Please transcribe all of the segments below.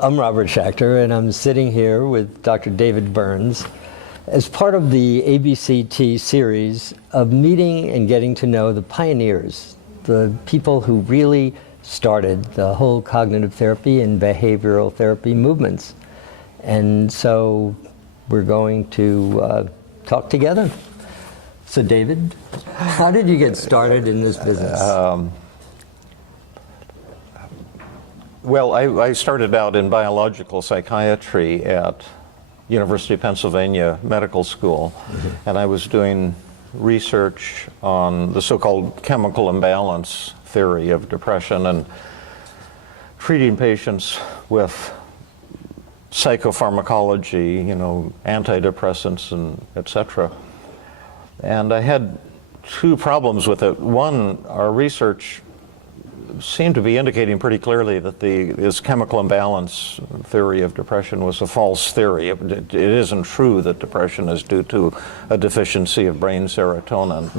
I'm Robert Schachter, and I'm sitting here with Dr. David Burns as part of the ABCT series of meeting and getting to know the pioneers, the people who really started the whole cognitive therapy and behavioral therapy movements. And so we're going to talk together. So David, how did you get started in this business? Well, I started out in biological psychiatry at University of Pennsylvania Medical School, and I was doing research on the so-called chemical imbalance theory of depression and treating patients with psychopharmacology, antidepressants and etc. And I had two problems with it. One, our research seemed to be indicating pretty clearly that this chemical imbalance theory of depression was a false theory. It isn't true that depression is due to a deficiency of brain serotonin.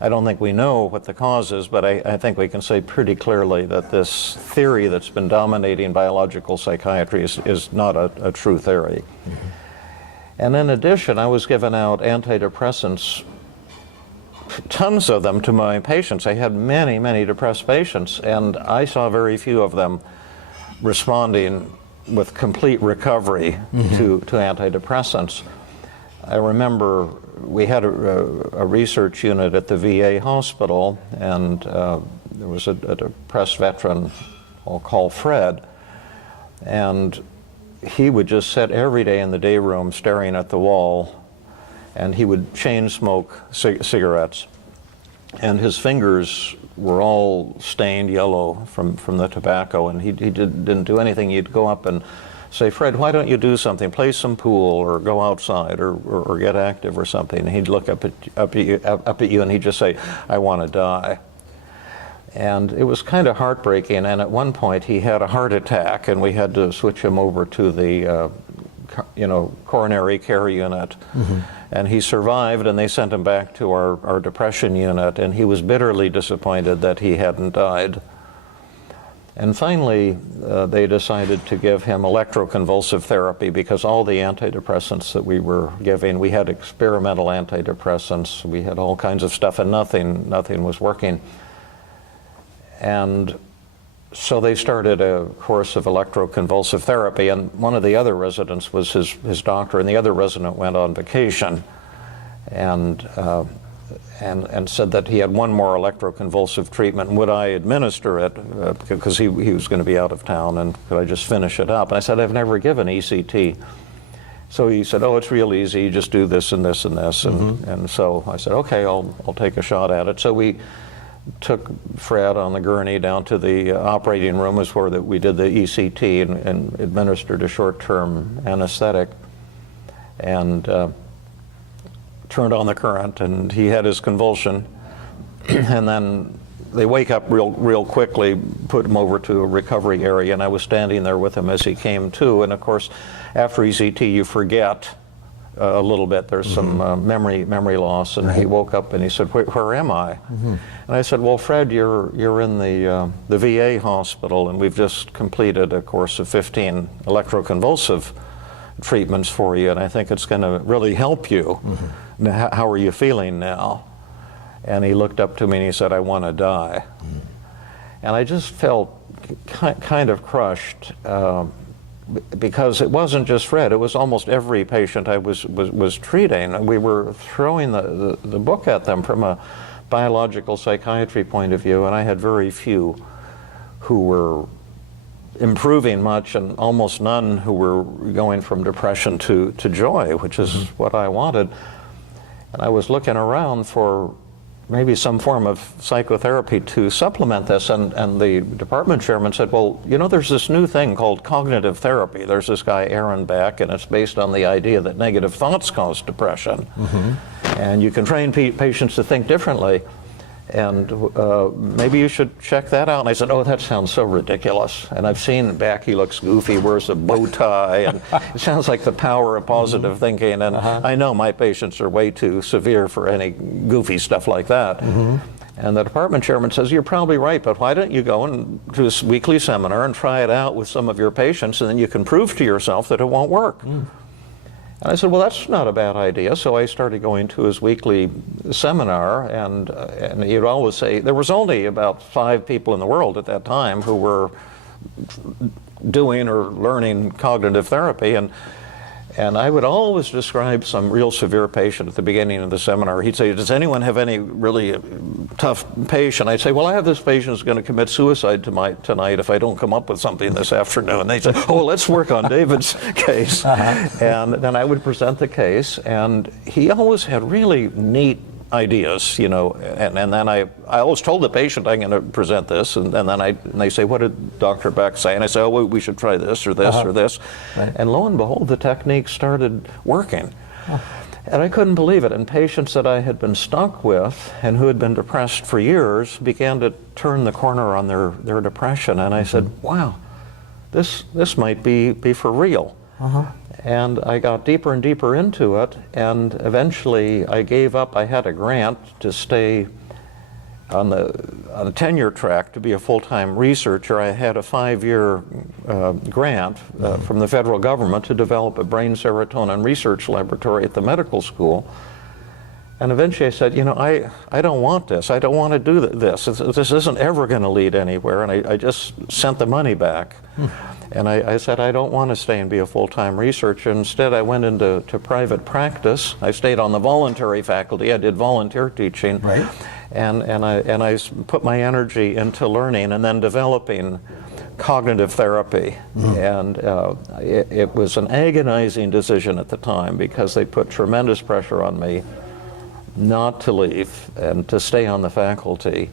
I don't think we know what the cause is, but I think we can say pretty clearly that this theory that's been dominating biological psychiatry is not a true theory. And in addition, I was given out antidepressants, tons of them, to my patients. I had many, many depressed patients, and I saw very few of them responding with complete recovery to antidepressants. I remember we had a research unit at the VA hospital, and there was a depressed veteran I'll call Fred, and he would just sit every day in the day room staring at the wall, and he would chain smoke cigarettes, and his fingers were all stained yellow from the tobacco, and he didn't do anything. He'd go up and say, "Fred, why don't you do something? Play some pool or go outside or get active or something." And he'd look up at you and he'd just say, "I want to die." And it was kind of heartbreaking, and at one point he had a heart attack, and we had to switch him over to the coronary care unit. And he survived, and they sent him back to our depression unit, and he was bitterly disappointed that he hadn't died. And finally, they decided to give him electroconvulsive therapy, because all the antidepressants that we were giving, we had experimental antidepressants, we had all kinds of stuff, and nothing was working. And so they started a course of electroconvulsive therapy, and one of the other residents was his doctor, and the other resident went on vacation and said that he had one more electroconvulsive treatment, and would I administer it, because he was going to be out of town, and could I just finish it up? And I said, "I've never given ECT." So he said, "Oh, it's real easy, you just do this and this and this." And so I said, "Okay, I'll take a shot at it." So we took Fred on the gurney down to the operating room, is where we did the ECT, and administered a short-term anesthetic, and turned on the current, and he had his convulsion. And then they wake up real quickly, put him over to a recovery area, and I was standing there with him as he came to. And of course, after ECT, you forget a little bit. There's some memory loss, and he woke up and he said, "Where am I?" And I said, "Well, Fred, you're in the VA hospital, and we've just completed a course of 15 electroconvulsive treatments for you, and I think it's going to really help you. Now, how are you feeling now?" And he looked up to me and he said, "I want to die." And I just felt kind of crushed, because it wasn't just Fred, it was almost every patient I was treating. We were throwing the book at them from a biological psychiatry point of view, and I had very few who were improving much, and almost none who were going from depression to joy, which is what I wanted. And I was looking around for maybe some form of psychotherapy to supplement this, and the department chairman said, "Well, there's this new thing called cognitive therapy. There's this guy Aaron Beck, and it's based on the idea that negative thoughts cause depression, and you can train patients to think differently, and maybe you should check that out." And I said, "Oh, that sounds so ridiculous." And I've seen Beck, he looks goofy, wears a bow tie, and it sounds like the power of positive thinking, and I know my patients are way too severe for any goofy stuff like that. And the department chairman says, you're probably right, but why don't you go and do this weekly seminar and try it out with some of your patients, and then you can prove to yourself that it won't work. And I said, well, that's not a bad idea. So I started going to his weekly seminar, and he'd always say, there was only about 5 people in the world at that time who were doing or learning cognitive therapy, and I would always describe some real severe patient at the beginning of the seminar. He'd say, does anyone have any really tough patient? I'd say, well, I have this patient who's going to commit suicide tonight if I don't come up with something this afternoon. And they'd say, oh, let's work on David's case. And then I would present the case, and he always had really neat ideas, you know, and then I always told the patient I'm going to present this, and then they say, what did Dr. Beck say? And I say, oh, well, we should try this or this or this. Right. And lo and behold, the technique started working. And I couldn't believe it. And patients that I had been stuck with and who had been depressed for years began to turn the corner on their depression. And I said, wow, this might be for real. And I got deeper and deeper into it, and eventually I gave up. I had a grant to stay on the tenure track to be a full-time researcher. I had a 5-year grant from the federal government to develop a brain serotonin research laboratory at the medical school. And eventually I said, you know, I don't want this. I don't want to do this. This isn't ever going to lead anywhere. And I just sent the money back. And I said, I don't want to stay and be a full-time researcher. Instead, I went into private practice. I stayed on the voluntary faculty. I did volunteer teaching. Right. And I put my energy into learning and then developing cognitive therapy. And it was an agonizing decision at the time because they put tremendous pressure on me not to leave and to stay on the faculty.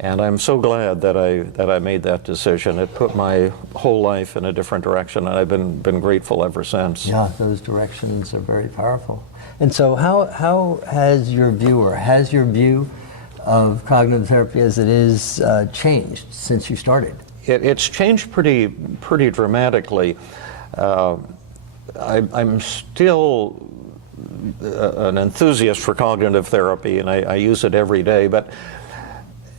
And I'm so glad that I made that decision. It put my whole life in a different direction, and I've been grateful ever since. Yeah, those directions are very powerful. And so how has your view of cognitive therapy as it is changed since you started? It's changed pretty dramatically. I'm still an enthusiast for cognitive therapy, and I use it every day. But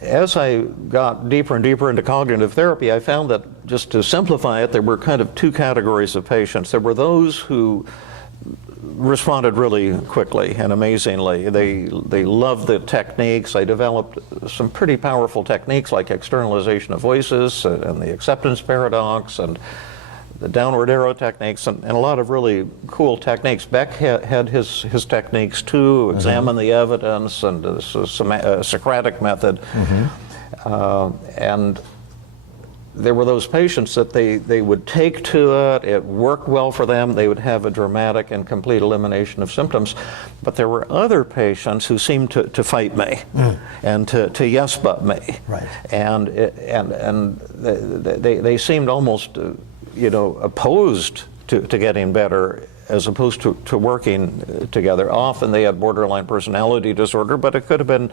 as I got deeper and deeper into cognitive therapy, I found that, just to simplify it, there were kind of 2 categories of patients. There were those who responded really quickly and amazingly. They loved the techniques. I developed some pretty powerful techniques like externalization of voices and the acceptance paradox and the downward arrow techniques, and a lot of really cool techniques. Beck had his techniques too, examine the evidence, and the Socratic method. And there were those patients that they would take to it worked well for them, they would have a dramatic and complete elimination of symptoms. But there were other patients who seemed to fight me and to yes but me. Right. And they seemed almost opposed to getting better as opposed to working together. Often they had borderline personality disorder, but it could have been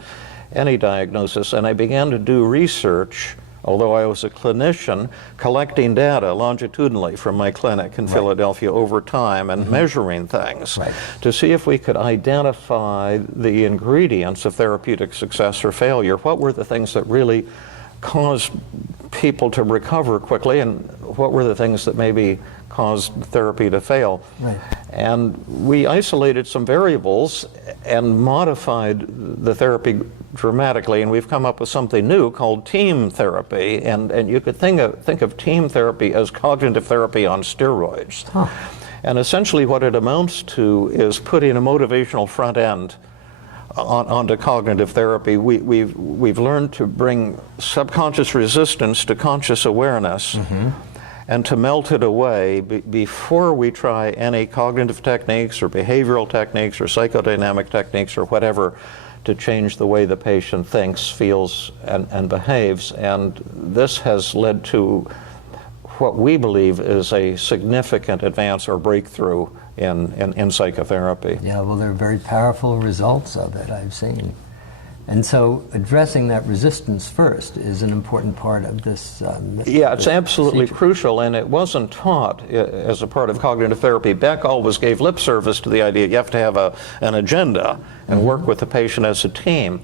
any diagnosis. And I began to do research, although I was a clinician, collecting data longitudinally from my clinic in Philadelphia over time and measuring things to see if we could identify the ingredients of therapeutic success or failure. What were the things that really caused people to recover quickly, and what were the things that maybe caused therapy to fail? Right. And we isolated some variables and modified the therapy dramatically, and we've come up with something new called team therapy, and you could think of team therapy as cognitive therapy on steroids. And essentially what it amounts to is putting a motivational front end onto cognitive therapy. We've learned to bring subconscious resistance to conscious awareness and to melt it away before we try any cognitive techniques or behavioral techniques or psychodynamic techniques or whatever to change the way the patient thinks, feels, and behaves. And this has led to what we believe is a significant advance or breakthrough in psychotherapy. Yeah, well, there are very powerful results of it, I've seen. And so addressing that resistance first is an important part of this. Yeah, it's absolutely crucial, and it wasn't taught as a part of cognitive therapy. Beck always gave lip service to the idea you have to have an agenda and work with the patient as a team.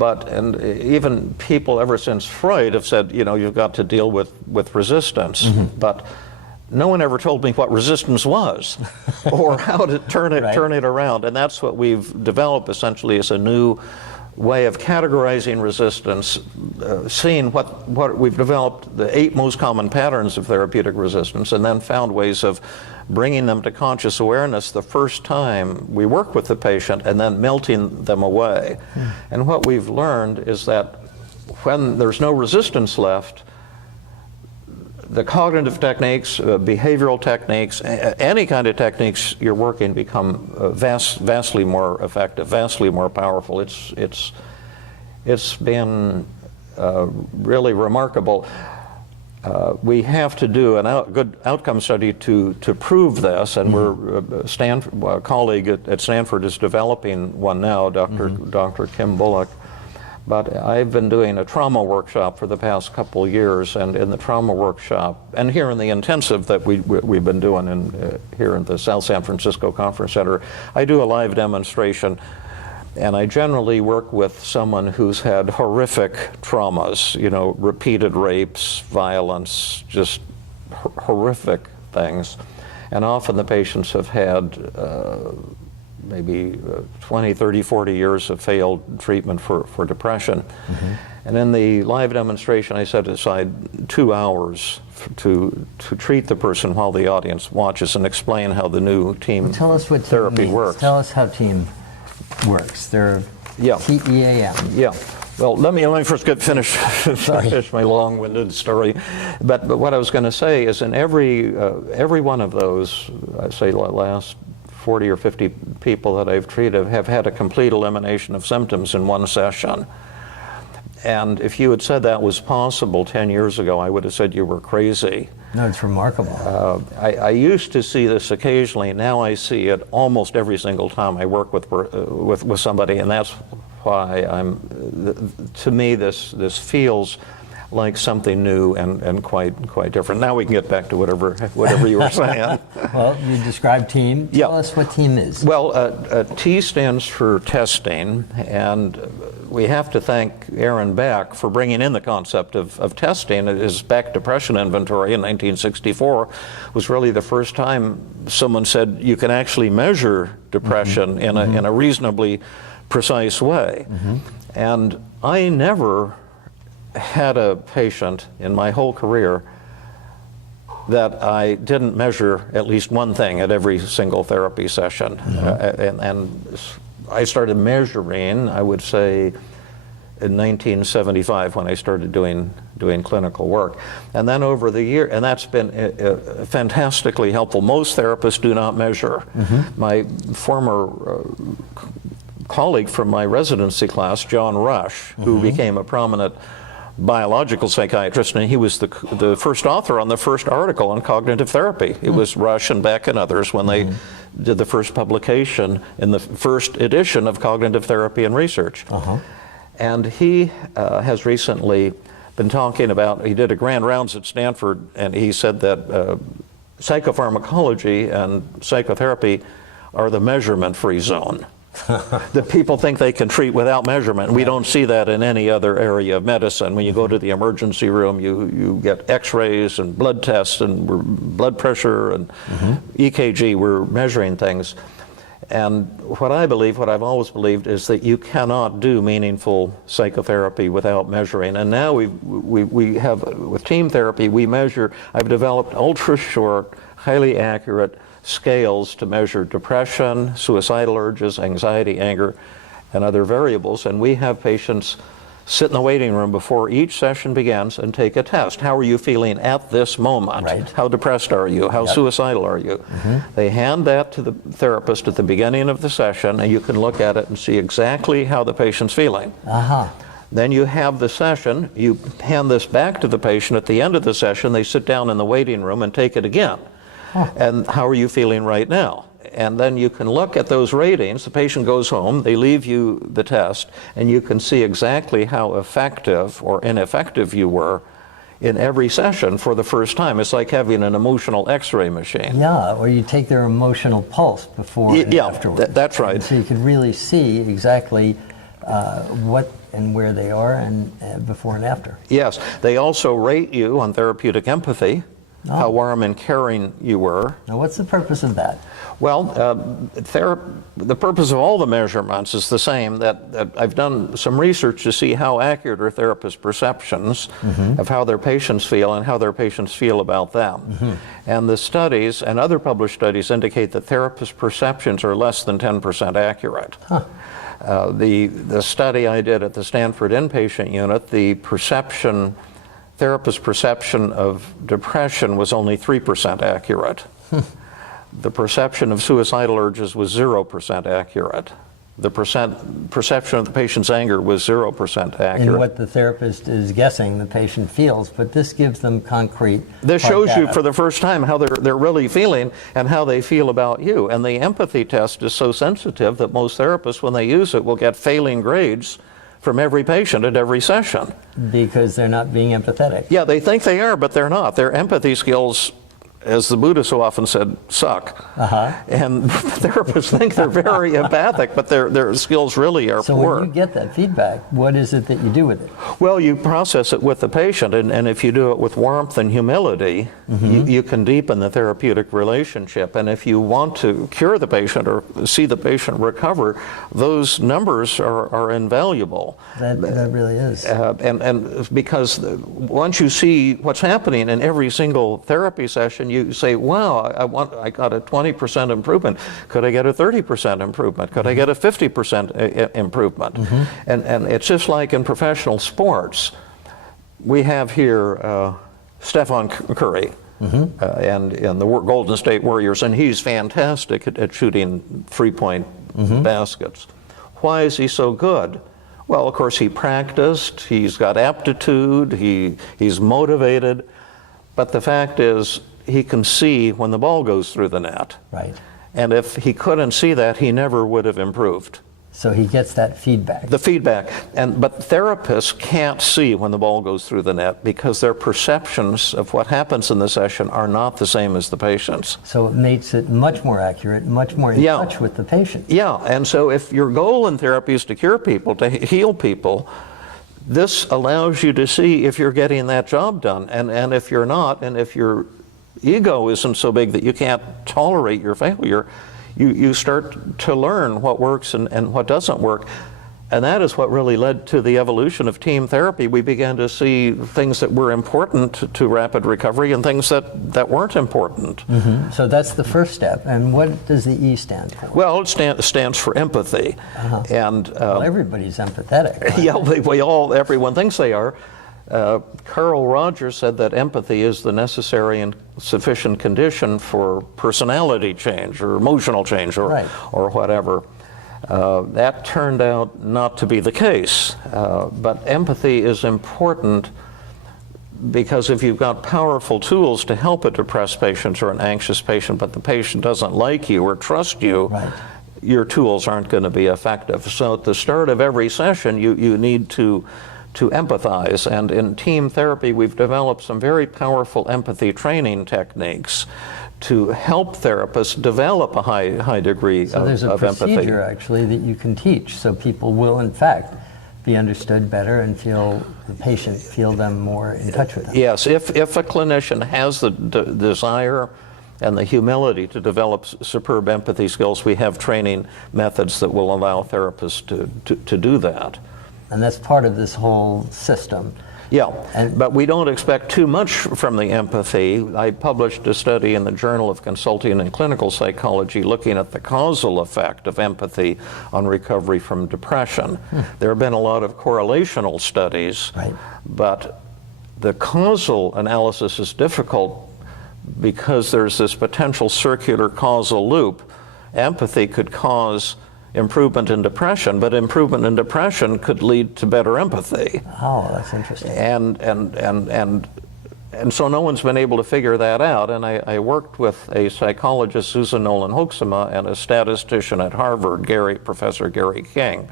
and even people ever since Freud have said, you know, you've got to deal with resistance. But no one ever told me what resistance was or how to turn it around. And that's what we've developed essentially as a new way of categorizing resistance, seeing what we've developed, the 8 most common patterns of therapeutic resistance, and then found ways of bringing them to conscious awareness the first time we work with the patient and then melting them away. And what we've learned is that when there's no resistance left, the cognitive techniques, behavioral techniques, any kind of techniques you're working become vastly more effective, vastly more powerful. It's been really remarkable. We have to do a good outcome study to prove this, and a colleague at Stanford is developing one now, Dr. Kim Bullock. But I've been doing a trauma workshop for the past couple years, and in the trauma workshop, and here in the intensive that we've been doing here in the South San Francisco Conference Center, I do a live demonstration, and I generally work with someone who's had horrific traumas, you know, repeated rapes, violence, just horrific things. And often the patients have had maybe 20, 30, 40 years of failed treatment for depression. And in the live demonstration, I set aside 2 hours to treat the person while the audience watches and explain how the new team Tell us what therapy team works. Tell us how team works. They're TEAM. Yeah. Well, let me first finish my long-winded story. But what I was going to say is, in every one of those, I say last 40 or 50 people that I've treated have had a complete elimination of symptoms in one session. And if you had said that was possible 10 years ago, I would have said you were crazy. No, it's remarkable. I used to see this occasionally. Now I see it almost every single time I work with somebody, and that's why to me this feels like something new and quite different. Now we can get back to whatever you were saying. Well, you described team. Tell us what team is. Well, T stands for testing, and we have to thank Aaron Beck for bringing in the concept of testing. His Beck Depression Inventory in 1964 was really the first time someone said you can actually measure depression in a reasonably precise way. And I never had a patient in my whole career that I didn't measure at least one thing at every single therapy session. And I started measuring, I would say, in 1975 when I started doing clinical work. And then over the year, and that's been fantastically helpful. Most therapists do not measure. My former colleague from my residency class, John Rush, who became a prominent biological psychiatrist, and he was the first author on the first article on cognitive therapy. It was Rush and Beck and others when they did the first publication in the first edition of Cognitive Therapy and Research. And he has recently been talking about, he did a grand rounds at Stanford, and he said that psychopharmacology and psychotherapy are the measurement-free zone. That people think they can treat without measurement. We don't see that in any other area of medicine. When you go to the emergency room, you get x-rays and blood tests and blood pressure and EKG. We're measuring things. And what I've always believed is that you cannot do meaningful psychotherapy without measuring. And now we have, with team therapy, we measure. I've developed ultra-short, highly accurate scales to measure depression, suicidal urges, anxiety, anger, and other variables. And we have patients sit in the waiting room before each session begins and take a test. How are you feeling at this moment? How depressed are you? How suicidal are you? They hand that to the therapist at the beginning of the session, and you can look at it and see exactly how the patient's feeling. Then you have the session, you hand this back to the patient at the end of the session, they sit down in the waiting room and take it again. And how are you feeling right now? And then you can look at those ratings. The patient goes home, they leave you the test, and you can see exactly how effective or ineffective you were in every session for the first time. It's like having an emotional x-ray machine. Yeah, or you take their emotional pulse before and afterwards. That's right. And so you can really see exactly what and where they are and before and after. Yes, they also rate you on therapeutic empathy, how warm and caring you were. Now, what's the purpose of that? Well, the purpose of all the measurements is the same, that I've done some research to see how accurate are therapists' perceptions of how their patients feel and how their patients feel about them. And the studies and other published studies indicate that therapists' perceptions are less than 10% accurate. The study I did at the Stanford inpatient unit, the therapist perception of depression was only 3% accurate. The perception of suicidal urges was 0% accurate. The perception of the patient's anger was 0% accurate. And what the therapist is guessing the patient feels, but this gives them concrete. This shows you for the first time how they're really feeling and how they feel about you. And the empathy test is so sensitive that most therapists, when they use it, will get failing grades from every patient at every session. Because they're not being empathetic. Yeah, they think they are, but they're not. Their empathy skills, as the Buddha so often said, suck. And therapists think they're very empathic, but their skills really are so poor. When you get that feedback, what is it that you do with it? Well, you process it with the patient, and if you do it with warmth and humility, you can deepen the therapeutic relationship. And if you want to cure the patient or see the patient recover, those numbers are invaluable. That really is. And because once you see what's happening in every single therapy session, you say, wow, I got a 20% improvement. Could I get a 30% improvement? Could I get a 50% improvement? And it's just like in professional sports. We have here Stephen Curry and in the Golden State Warriors, and he's fantastic at shooting three-point baskets. Why is he so good? Well, of course, he practiced, he's got aptitude, he's motivated, but the fact is, he can see when the ball goes through the net. Right. And if he couldn't see that, he never would have improved. So he gets that feedback. The feedback. But therapists can't see when the ball goes through the net because their perceptions of what happens in the session are not the same as the patient's. So it makes it much more accurate, much more in touch with the patient. Yeah, and so if your goal in therapy is to cure people, to heal people, this allows you to see if you're getting that job done. And if you're not, and if your ego isn't so big that you can't tolerate your failure, you start to learn what works and what doesn't work. And that is what really led to the evolution of team therapy. We began to see things that were important to rapid recovery and things that weren't important. So that's the first step. And what does the E stand for? Well, it stands for empathy. And well, everybody's empathetic. Right? Yeah, everyone thinks they are. Carl Rogers said that empathy is the necessary and sufficient condition for personality change or emotional change or whatever. That turned out not to be the case. But empathy is important because if you've got powerful tools to help a depressed patient or an anxious patient, but the patient doesn't like you or trust you, your tools aren't going to be effective. So at the start of every session, you need to empathize. And in team therapy, we've developed some very powerful empathy training techniques to help therapists develop a high degree of empathy. So there's a procedure actually that you can teach, so people will in fact be understood better and feel the patient feel them more in touch with them. Yes, if a clinician has the desire and the humility to develop superb empathy skills, we have training methods that will allow therapists to do that. And that's part of this whole system. Yeah, but we don't expect too much from the empathy. I published a study in the Journal of Consulting and Clinical Psychology looking at the causal effect of empathy on recovery from depression. There have been a lot of correlational studies, but the causal analysis is difficult because there's this potential circular causal loop. Empathy could cause improvement in depression, but improvement in depression could lead to better empathy. Oh, that's interesting. And so no one's been able to figure that out. And I worked with a psychologist, Susan Nolan-Hoeksema, and a statistician at Harvard, Professor Gary King.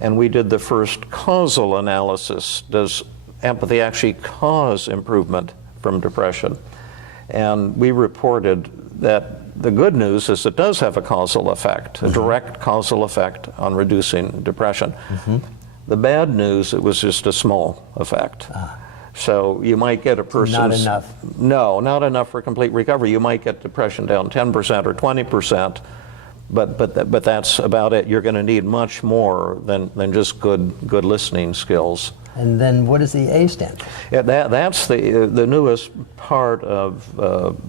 And we did the first causal analysis. Does empathy actually cause improvement from depression? And we reported that the good news is it does have a causal effect, a direct causal effect on reducing depression. The bad news, it was just a small effect. So you might get a person's... Not enough. No, not enough for complete recovery. You might get depression down 10% or 20%, but that's about it. You're going to need much more than just good listening skills. And then what does the A stand for? Yeah, that's the newest part of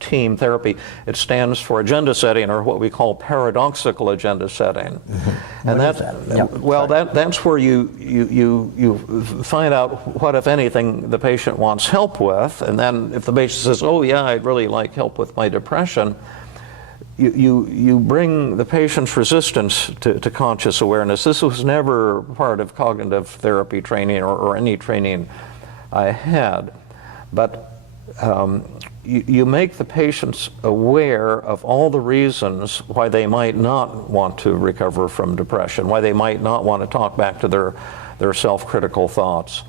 team therapy. It stands for agenda setting, or what we call paradoxical agenda setting. Mm-hmm. And what is that? Yep. Well, that's where you find out what, if anything, the patient wants help with, and then if the patient says, "Oh yeah, I'd really like help with my depression," you bring the patient's resistance to conscious awareness. This was never part of cognitive therapy training or any training I had, but you make the patients aware of all the reasons why they might not want to recover from depression, why they might not want to talk back to their self-critical thoughts.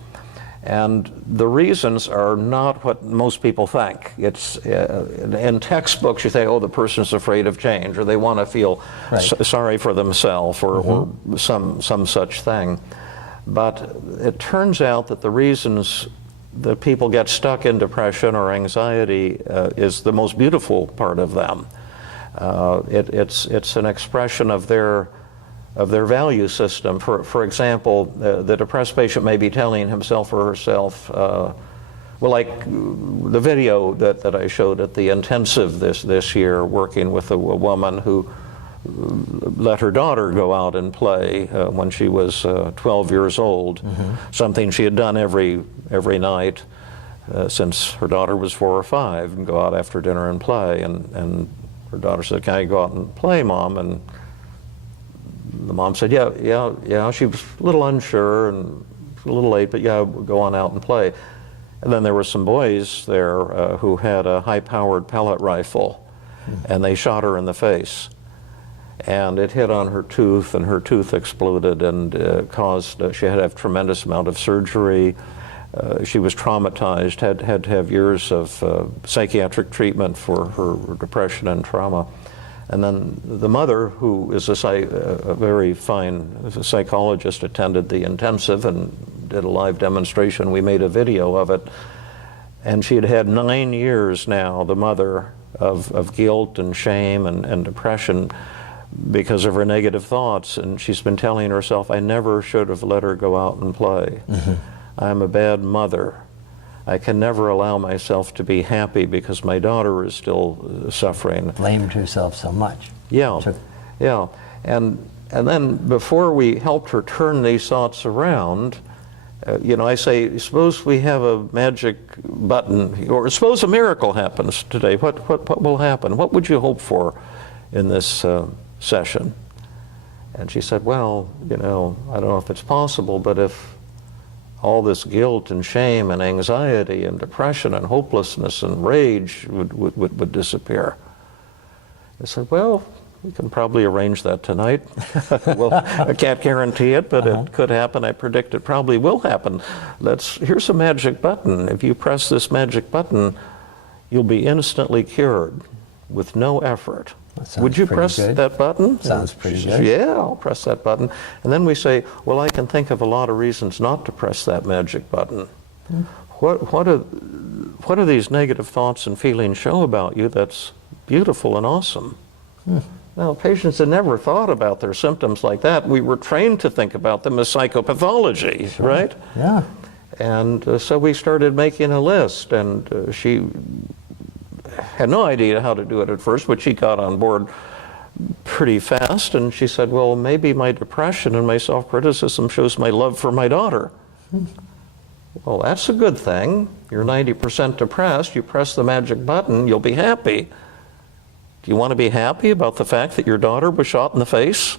And the reasons are not what most people think. It's in textbooks you say, oh, the person's afraid of change, or they want to feel sorry for themselves, or some such thing. But it turns out that the reasons that people get stuck in depression or anxiety is the most beautiful part of them. It's an expression of their value system. For example, the depressed patient may be telling himself or herself, well, like the video that I showed at the intensive this year, working with a woman who let her daughter go out and play when she was 12 years old, something she had done every night since her daughter was 4 or 5, and go out after dinner and play. And her daughter said, "Can I go out and play, Mom?" And the mom said, yeah. She was a little unsure and a little late, but yeah, go on out and play. And then there were some boys there who had a high-powered pellet rifle, and they shot her in the face. And it hit on her tooth, and her tooth exploded, and caused, she had to have a tremendous amount of surgery. She was traumatized, had to have years of psychiatric treatment for her depression and trauma. And then the mother, who is a very fine psychologist, attended the intensive and did a live demonstration. We made a video of it. And she had had 9 years now, the mother, of guilt and shame and depression because of her negative thoughts. And she's been telling herself, I never should have let her go out and play. I'm a bad mother. I can never allow myself to be happy because my daughter is still suffering. Blamed herself so much. Yeah, yeah. And then before we helped her turn these thoughts around, I say, suppose we have a magic button, or suppose a miracle happens today. What will happen? What would you hope for in this session? And she said, well, I don't know if it's possible, but if all this guilt and shame and anxiety and depression and hopelessness and rage would disappear. I said, well, we can probably arrange that tonight. Well, I can't guarantee it, but it could happen. I predict it probably will happen. Here's a magic button. If you press this magic button, you'll be instantly cured with no effort. Would you press that button? Sounds pretty good. Yeah, I'll press that button. And then we say, well, I can think of a lot of reasons not to press that magic button. What do these negative thoughts and feelings show about you that's beautiful and awesome? Now, patients had never thought about their symptoms like that. We were trained to think about them as psychopathology, right? Yeah. And so we started making a list, and she had no idea how to do it at first, but she got on board pretty fast, and she said, well, maybe my depression and my self-criticism shows my love for my daughter. Well, that's a good thing. You're 90% depressed. You press the magic button, you'll be happy. Do you want to be happy about the fact that your daughter was shot in the face?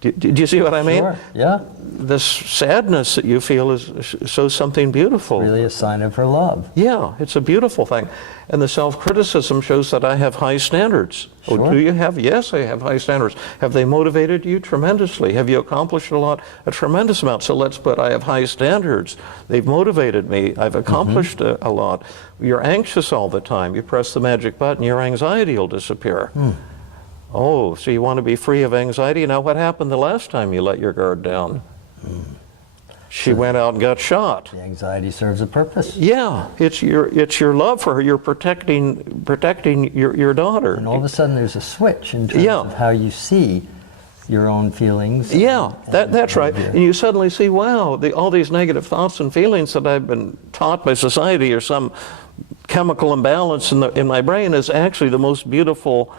Do you see what I mean? Sure, yeah. This sadness that you feel shows something beautiful. Really a sign of her love. Yeah, it's a beautiful thing. And the self-criticism shows that I have high standards. Sure. Oh, do you have? Yes, I have high standards. Have they motivated you? Tremendously. Have you accomplished a lot? A tremendous amount. So let's put, I have high standards. They've motivated me. I've accomplished a lot. You're anxious all the time. You press the magic button, your anxiety will disappear. Oh, so you want to be free of anxiety? Now, what happened the last time you let your guard down? She went out and got shot. The anxiety serves a purpose. Yeah, it's your love for her. You're protecting your daughter. And all of a sudden there's a switch in terms Yeah. of how you see your own feelings. Yeah, that's right. And you suddenly see, wow, all these negative thoughts and feelings that I've been taught by society or some chemical imbalance in my brain is actually the most beautiful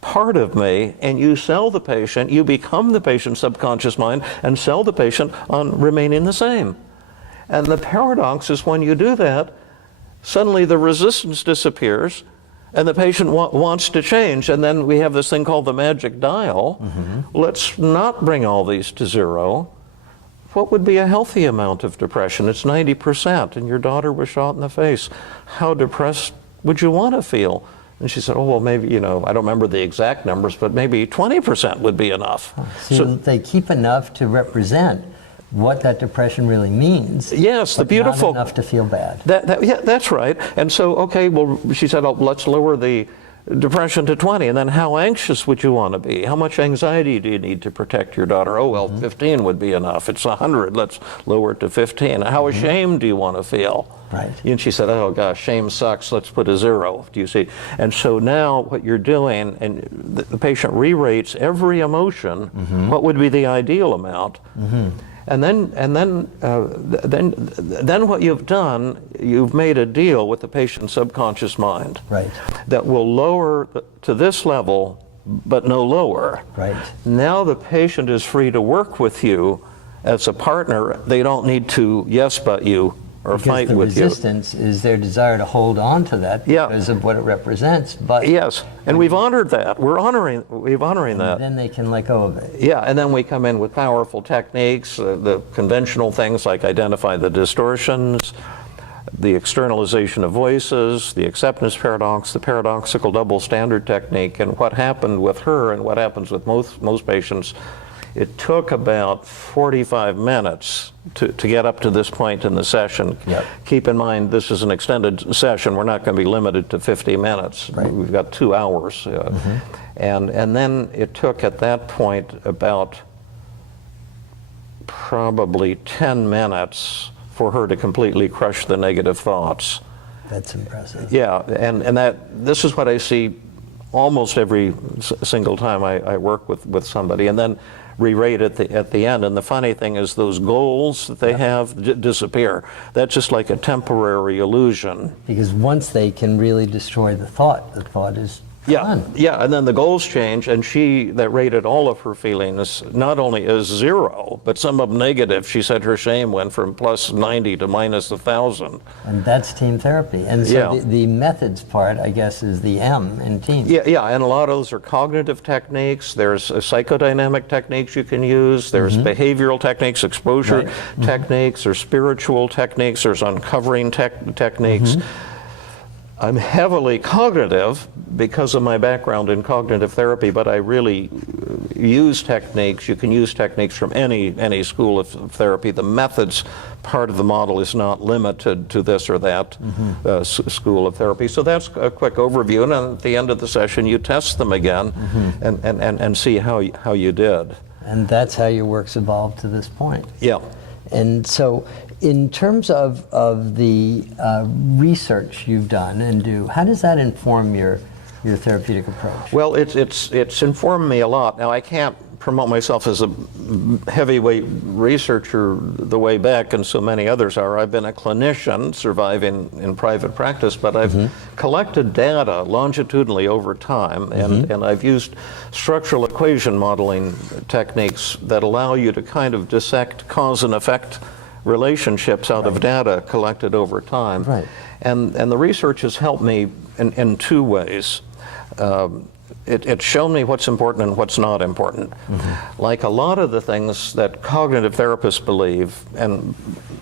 part of me. And you sell the patient, you become the patient's subconscious mind and sell the patient on remaining the same. And the paradox is when you do that, suddenly the resistance disappears and the patient wants to change. And then we have this thing called the magic dial. Let's not bring all these to zero. What would be a healthy amount of depression? It's 90%, and your daughter was shot in the face. How depressed would you want to feel? And she said, oh, well, maybe, I don't remember the exact numbers, but maybe 20% would be enough. So they keep enough to represent what that depression really means. Yes, the beautiful. Not enough to feel bad. Yeah, that's right. And so, okay, well, she said, oh, let's lower the depression to 20. And then how anxious would you want to be? How much anxiety do you need to protect your daughter? Oh, well, 15 would be enough. It's 100. Let's lower it to 15. How ashamed do you want to feel? Right. And she said, oh, gosh, shame sucks. Let's put a 0. Do you see? And so now what you're doing, and the patient re-rates every emotion, what would be the ideal amount? And then what you've done, you've made a deal with the patient's subconscious mind. Right. That will lower to this level, but no lower. Right. Now the patient is free to work with you as a partner. They don't need to yes but you or fight with you. Because the resistance is their desire to hold on to that because of what it represents. But yes, and we've honored that. We're honoring that. Then they can let go of it. Yeah, and then we come in with powerful techniques, the conventional things like identify the distortions, the externalization of voices, the acceptance paradox, the paradoxical double standard technique. And what happened with her and what happens with most patients, it took about 45 minutes to get up to this point in the session. Yep. Keep in mind, this is an extended session. We're not going to be limited to 50 minutes. Right. We've got 2 hours. And then it took at that point about probably 10 minutes for her to completely crush the negative thoughts. That's impressive. Yeah, and this is what I see almost every single time I work with somebody, and then re-rate at the end. And the funny thing is those goals that they have disappear. That's just like a temporary illusion. Because once they can really destroy the thought is gone. Yeah, and then the goals change, and she that rated all of her feelings not only as 0, but some of them negative. She said her shame went from plus 90 to minus 1,000. And that's team therapy. And so the methods part, I guess, is the M in team. Yeah, and a lot of those are cognitive techniques. There's psychodynamic techniques you can use. There's behavioral techniques, exposure techniques. There's spiritual techniques. There's uncovering techniques. I'm heavily cognitive because of my background in cognitive therapy, but I really use techniques. You can use techniques from any school of therapy. The methods part of the model is not limited to this or that school of therapy. So that's a quick overview, and then at the end of the session you test them again and see how you did. And that's how your work's evolved to this point. Yeah. And so in terms of the research you've done and do, how does that inform your therapeutic approach? Well, it's informed me a lot. Now, I can't promote myself as a heavyweight researcher the way Beck and so many others are. I've been a clinician surviving in private practice, but I've collected data longitudinally over time, and I've used structural equation modeling techniques that allow you to kind of dissect cause and effect relationships out of data collected over time. Right. And the research has helped me in 2 ways. It's shown me what's important and what's not important. Like a lot of the things that cognitive therapists believe and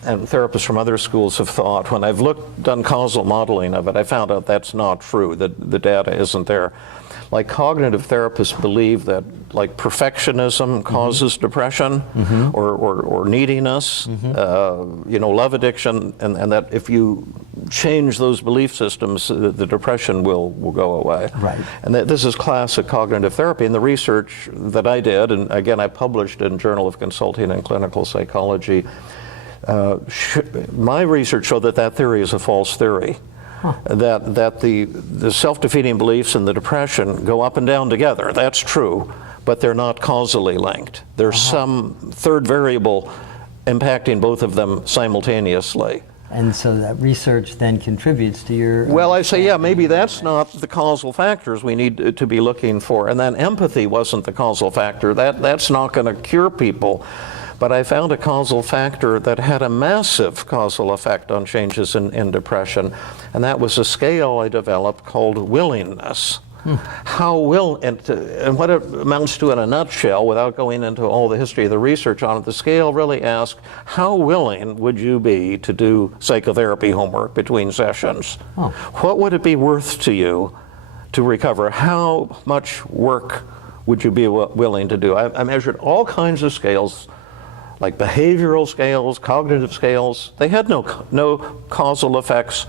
therapists from other schools have thought, when I've done causal modeling of it, I found out that's not true, that the data isn't there. like cognitive therapists believe that like perfectionism causes depression or neediness, love addiction, and that if you change those belief systems, the depression will go away. Right. And this is classic cognitive therapy. And the research that I did, and again I published in Journal of Consulting and Clinical Psychology, my research showed that theory is a false theory. That the self-defeating beliefs and the depression go up and down together. That's true, but they're not causally linked. There's some third variable impacting both of them simultaneously. And so that research then contributes to your... Well, I say, yeah, maybe that's not the causal factors we need to be looking for. And then empathy wasn't the causal factor. That's not going to cure people. But I found a causal factor that had a massive causal effect on changes in depression, and that was a scale I developed called willingness. And what it amounts to in a nutshell, without going into all the history of the research on it, the scale really asks, how willing would you be to do psychotherapy homework between sessions? What would it be worth to you to recover? How much work would you be willing to do? I measured all kinds of scales, like behavioral scales, cognitive scales. They had no causal effects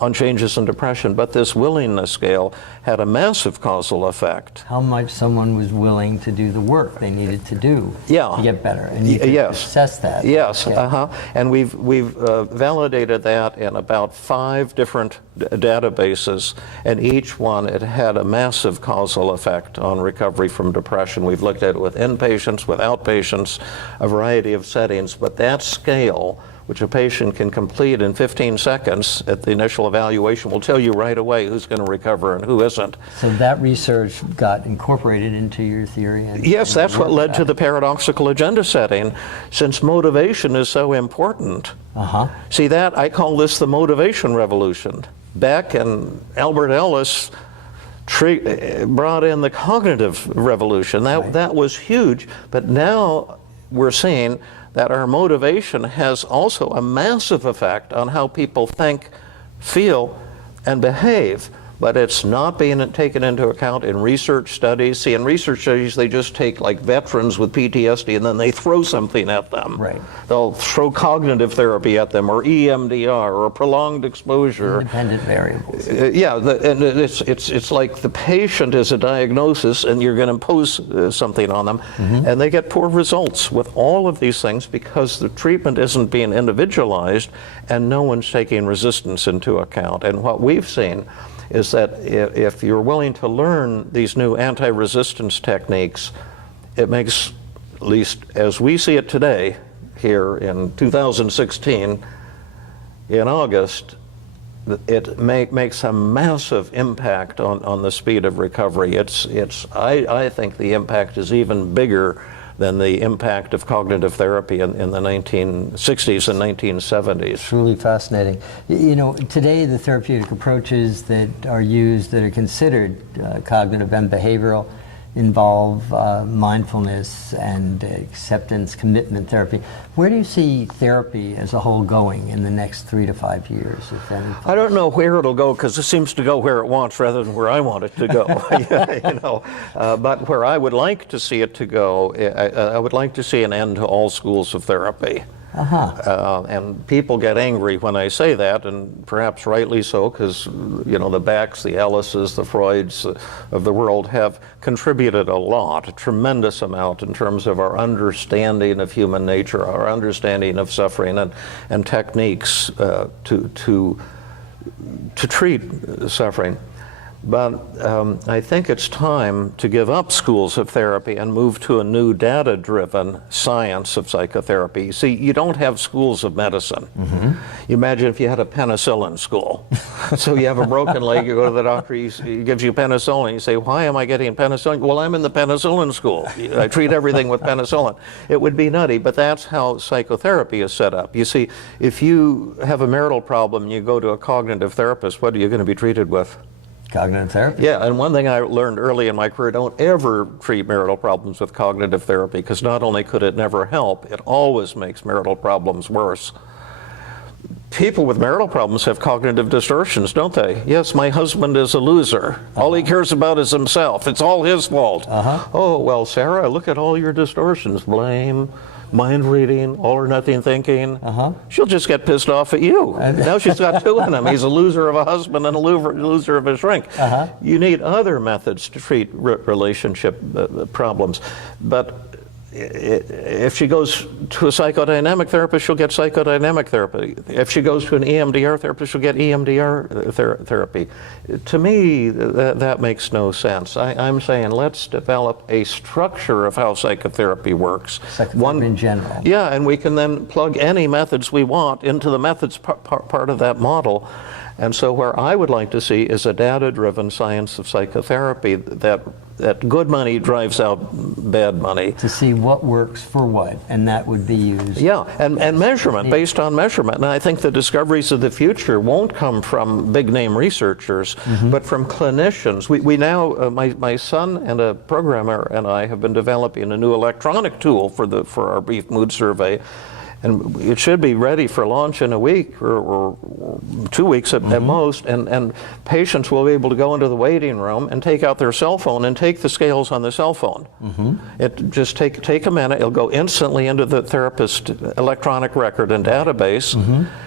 on changes in depression, but this willingness scale had a massive causal effect. How much someone was willing to do the work they needed to do to get better, and you can assess that. Yes, and we've validated that in about 5 different databases, and each one it had a massive causal effect on recovery from depression. We've looked at it with inpatients, with outpatients, a variety of settings, but that scale, which a patient can complete in 15 seconds at the initial evaluation, will tell you right away who's going to recover and who isn't. So that research got incorporated into your theory? Yes, that's what led to the paradoxical agenda setting, since motivation is so important. See that? I call this the motivation revolution. Beck and Albert Ellis brought in the cognitive revolution. That was huge, but now we're seeing that our motivation has also a massive effect on how people think, feel, and behave. But it's not being taken into account in research studies. See, in research studies, they just take like veterans with PTSD and then they throw something at them. Right. They'll throw cognitive therapy at them, or EMDR, or prolonged exposure. Independent variables. And it's like the patient is a diagnosis and you're going to impose something on them, and they get poor results with all of these things because the treatment isn't being individualized and no one's taking resistance into account. And what we've seen is that if you're willing to learn these new anti-resistance techniques, it makes, at least as we see it today, here in 2016, in August, it makes a massive impact on the speed of recovery. I think the impact is even bigger than the impact of cognitive therapy in the 1960s and 1970s. Truly fascinating. You know, today the therapeutic approaches that are used, that are considered cognitive and behavioral, involve mindfulness and acceptance, commitment therapy. Where do you see therapy as a whole going in the next 3 to 5 years, if anything? I don't know where it'll go, because it seems to go where it wants rather than where I want it to go. But where I would like to see it to go, I would like to see an end to all schools of therapy. And people get angry when I say that, and perhaps rightly so, because the Becks, the Ellises, the Freuds of the world have contributed a lot, a tremendous amount, in terms of our understanding of human nature, our understanding of suffering, and techniques to treat suffering. But I think it's time to give up schools of therapy and move to a new data-driven science of psychotherapy. See, you don't have schools of medicine. You imagine if you had a penicillin school. So you have a broken leg, you go to the doctor, he gives you penicillin, you say, why am I getting penicillin? Well, I'm in the penicillin school. I treat everything with penicillin. It would be nutty, but that's how psychotherapy is set up. You see, if you have a marital problem and you go to a cognitive therapist, what are you going to be treated with? Cognitive therapy? Yeah, and one thing I learned early in my career, don't ever treat marital problems with cognitive therapy, because not only could it never help, it always makes marital problems worse. People with marital problems have cognitive distortions, don't they? Yes, my husband is a loser. All he cares about is himself. It's all his fault. Oh, well, Sarah, look at all your distortions. Blame, mind reading, all or nothing thinking. She'll just get pissed off at you. Now she's got two in him. He's a loser of a husband and a loser of a shrink. You need other methods to treat relationship problems. But if she goes to a psychodynamic therapist, she'll get psychodynamic therapy. If she goes to an EMDR therapist, she'll get EMDR therapy. To me, that makes no sense. I'm saying let's develop a structure of how psychotherapy works. Psychotherapy in general. Yeah, and we can then plug any methods we want into the methods part of that model. And so where I would like to see is a data-driven science of psychotherapy that good money drives out bad money. To see what works for what, and that would be used. Yeah, and measurement, based on measurement. And I think the discoveries of the future won't come from big-name researchers, but from clinicians. We now, my son and a programmer and I have been developing a new electronic tool for our brief mood survey. And it should be ready for launch in a week or 2 weeks at most, and patients will be able to go into the waiting room and take out their cell phone and take the scales on the cell phone. It just take a minute, it'll go instantly into the therapist's electronic record and database,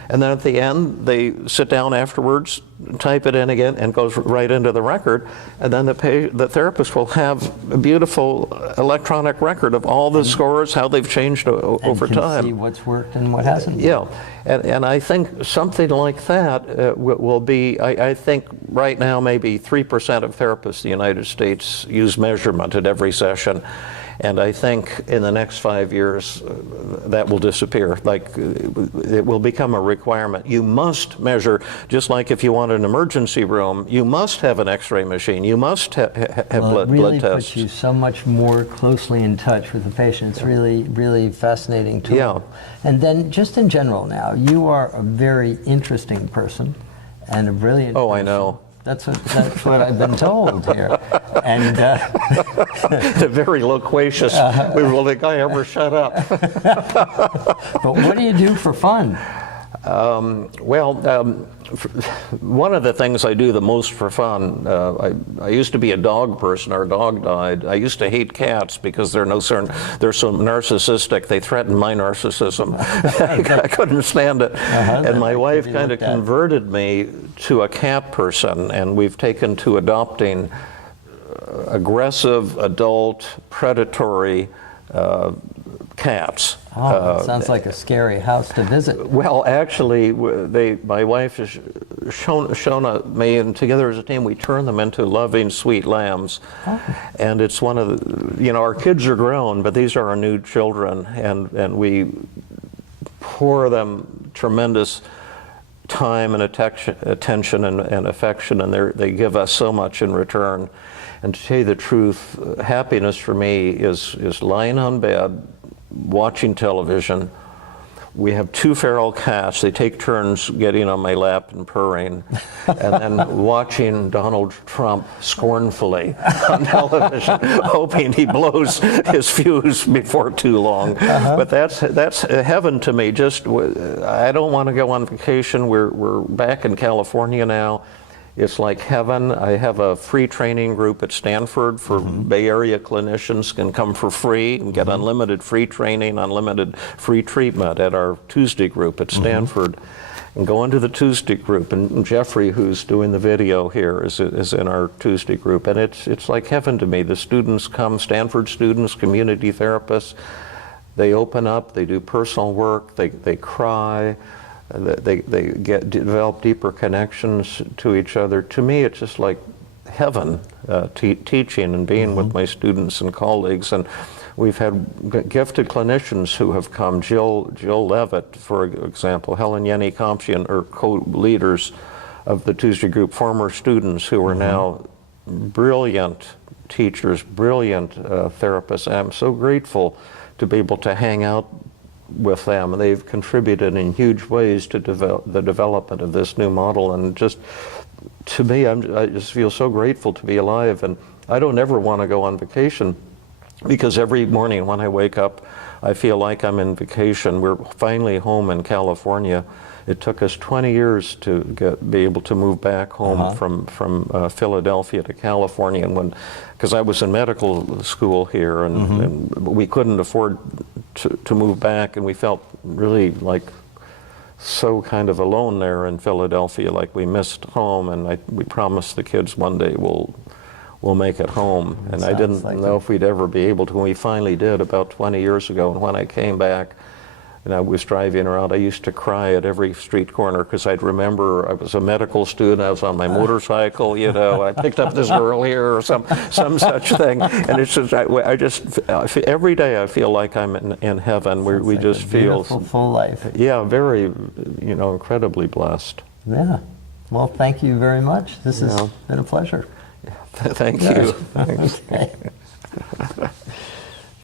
and then at the end they sit down afterwards, type it in again, and goes right into the record, and then the therapist will have a beautiful electronic record of all the scores, how they've changed over time. See what's worked and what hasn't. Yeah, and I think something like that will be, I think right now maybe 3% of therapists in the United States use measurement at every session. And I think in the next 5 years, that will disappear. Like, it will become a requirement. You must measure, just like if you want an emergency room, you must have an X-ray machine. You must have blood tests. It really puts you so much more closely in touch with the patient. It's really, really fascinating tool. Yeah. And then just in general now, you are a very interesting person and a brilliant person. I know. That's what I've been told here. And very loquacious. Will the guy ever shut up? But what do you do for fun? One of the things I do the most for fun, I used to be a dog person. Our dog died. I used to hate cats because they're so narcissistic. They threaten my narcissism. I couldn't stand it. And my wife kind of converted me to a cat person, and we've taken to adopting aggressive, adult, predatory cats. Oh, that sounds like a scary house to visit. Well, actually, my wife has shown me, and together as a team, we turn them into loving, sweet lambs. And it's one of the, our kids are grown, but these are our new children, and we pour them tremendous time and attention and affection, and they give us so much in return. And to tell you the truth, happiness for me is lying on bed, watching television. We have 2 feral cats. They take turns getting on my lap and purring, and then watching Donald Trump scornfully on television, hoping he blows his fuse before too long. But that's heaven to me. I don't want to go on vacation. We're back in California now. It's like heaven. I have a free training group at Stanford for Bay Area clinicians, can come for free and get unlimited free training, unlimited free treatment at our Tuesday group at Stanford. And go into the Tuesday group, and Jeffrey, who's doing the video here, is in our Tuesday group. And it's like heaven to me. The students come, Stanford students, community therapists, they open up, they do personal work, they cry. They develop deeper connections to each other. To me, it's just like heaven, teaching and being with my students and colleagues. And we've had gifted clinicians who have come. Jill Levitt, for example, Helen Yenny Kompshian are co-leaders of the Tuesday group, former students who are now brilliant teachers, brilliant therapists. I'm so grateful to be able to hang out with them. They've contributed in huge ways to the development of this new model, and just to me, I just feel so grateful to be alive. And I don't ever want to go on vacation, because every morning when I wake up, I feel like I'm in vacation. We're finally home in California. It took us 20 years to be able to move back home from Philadelphia to California, and because I was in medical school here, and we couldn't afford to move back, and we felt really like so kind of alone there in Philadelphia, like we missed home, and we promised the kids one day we'll make it home, and I didn't know if we'd ever be able to, and we finally did about 20 years ago. And when I came back and I was driving around, I used to cry at every street corner, because I'd remember I was a medical student, I was on my motorcycle, you know, I picked up this girl here or some such thing, and it's just, every day I feel like I'm in heaven. We just feel beautiful, full life. Yeah, very, incredibly blessed. Yeah. Well, thank you very much. This has been a pleasure. Thank you. Okay.